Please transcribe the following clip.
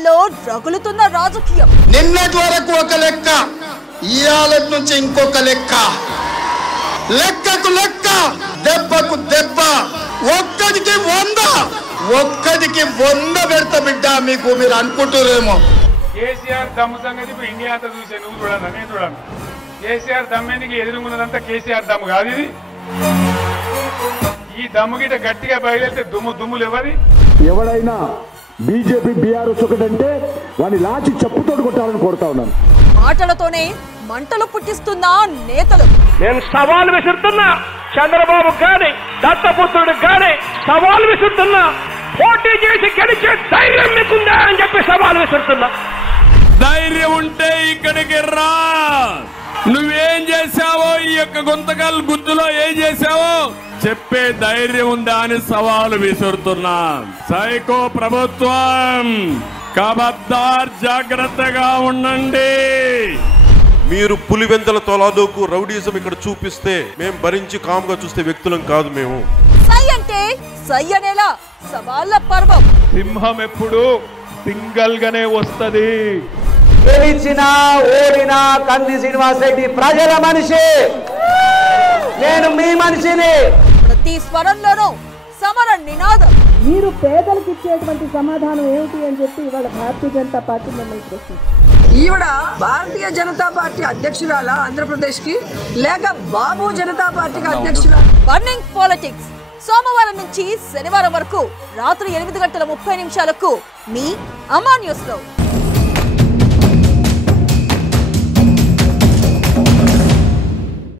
రాష్ట్రాల్లో రగులుతున్న రాజకీయం. నిన్నటి వరకు ఒక లెక్క, ఇవాళ నుంచి ఇంకొక లెక్క. లెక్కకు లెక్క, దెబ్బకు దెబ్బ. ఒక్కడికి 100 పెడతా బిడ్డ. మీరు అనుకుంటారేమో కేసీఆర్ దమ్ము సంగతి ఇప్పుడు ఇండియా అంతా చూసే, నువ్వు చూడాలి, నేను చూడాలి. కేసీఆర్ దమ్మేందుకు ఎదురుగున్నదంతా కేసీఆర్ దమ్ము కాదు ఇది. ఈ దమ్ము గిట్ట గట్టిగా బయలుదేరితే దుమ్ములు ఎవరి. ఎవడైనా బీజేపీ బీఆర్ఎస్ ఒకటంటే వాడిని లాచి చెప్పుతోడు కొట్టాలని కోరుతా ఉన్నాను. మాటలతోనే మంటలు పుట్టిస్తున్న నేతలు. నేను సవాల్ విసురుతున్నా, చంద్రబాబు గాని దత్తపుత్రుడు గాని సవాల్ విసురుతున్నా. పోటీ చేసి గెలిచే ధైర్యం మీకుందా అని చెప్పి సవాల్ విసురుతున్నా. ధైర్యం ఉంటే ఇక్కడికి రా. నువ్వేం చేశావో, ఈ యొక్క గుంతకల్ గుద్దులో ఏం చేశావో చెప్పే ధైర్యం ఉందా అని సవాలు విసురుతున్నా. సైకో ప్రభుత్వం, ఖబర్దార్, జాగ్రత్తగా ఉండండి. మీరు పులివెందల తొలాదోకు రౌడీజం ఇక్కడ చూపిస్తే మేము భరించి కామ్గా చూస్తే వ్యక్తులం కాదు మేము. సై అంటే సై అనేలా సవాళ్ళ పర్వం. సింహం ఎప్పుడు సింగల్ గానే వస్తది. గెలిచినా ఓడినా కంది శ్రీనివాస్ రెడ్డి ప్రజల మనిషి, నేను మీ మనిషిని. ప్రతి స్వరంలోనూ సమర నినాదం. మీరు పేదలకు ఇచ్చేటువంటి సమాధానం ఏమిటి అని చెప్పి ఇవాళ భారతీయ జనతా పార్టీ మిమ్మల్ని ప్రశ్నిస్తుంది. ఈవిడ భారతీయ జనతా పార్టీ అధ్యక్షురాల ఆంధ్రప్రదేశ్ కి, లేక బాబు జనతా పార్టీకి అధ్యక్షురాల? బర్నింగ్ పాలిటిక్స్ సోమవారం నుంచి శనివారం వరకు రాత్రి 8:30 మీ అమ్మా న్యూస్ లో.